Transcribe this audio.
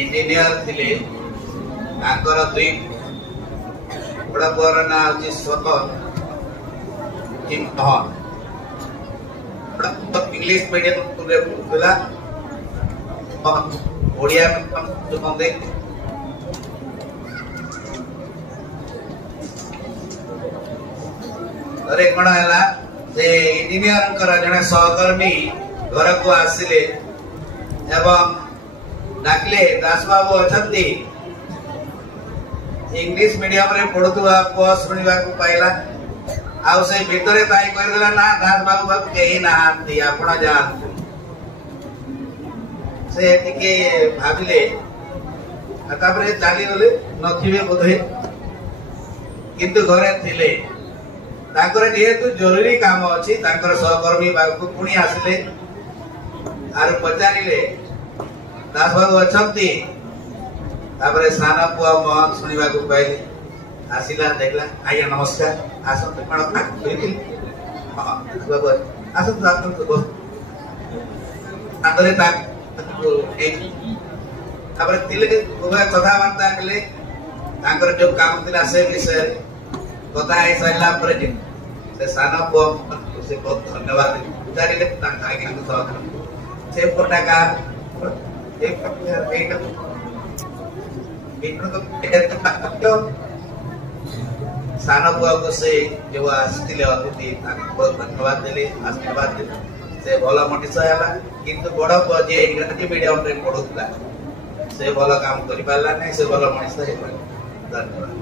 Engineer थिले तांकर दुई बड़ा पुअर ना होची स्वतः चिन्ह इंग्लिश मीडियम रे पढ़ुला ओडिया में जो बंदे अरे कोन हैला से इंजीनियर कर जने सहकर्मी घर को आसिले एवं डाकले दास बाबू अछंती इंग्लिश मीडियम रे पढुतुवा पुआ सुनिबा को पाइला आउ से भितरे ताई कर देला ना दास बाबू बाबू केही ना आती आपण जा से टिके भाबिले तापरे चाली गले नथिबे बोधे किंतु घरे थिले ताकर जेहेतु जरूरी काम अछि ताकर सहकर्मी बाबू पुणी आसिले आर पचारिले दास बाबू अछंती तापरे साना पुआ मन सुनिबा को पाइले आसिला देखला आया नमस्कार आसन कोन कहिली हां बाबू आसन जातन तो बस ताकरे ता तापरे तिले उभय कथा बार्ता कले ताकर जो काम तिला से विषय कथा है सैला पर से साना पुआ से बहुत धन्यवाद उतारिले ताका आगे को से फोटा का एक साना बुआ को से जो आसतिले अतिथि बहुत धन्यवाद देले आशीर्वाद देले से भला मनीष हैला किंतु बड़ बुआ जे इंग्लिश मीडियम रे पढुतला से भला काम करि पाला नै से भला मनीष है धन्यवाद।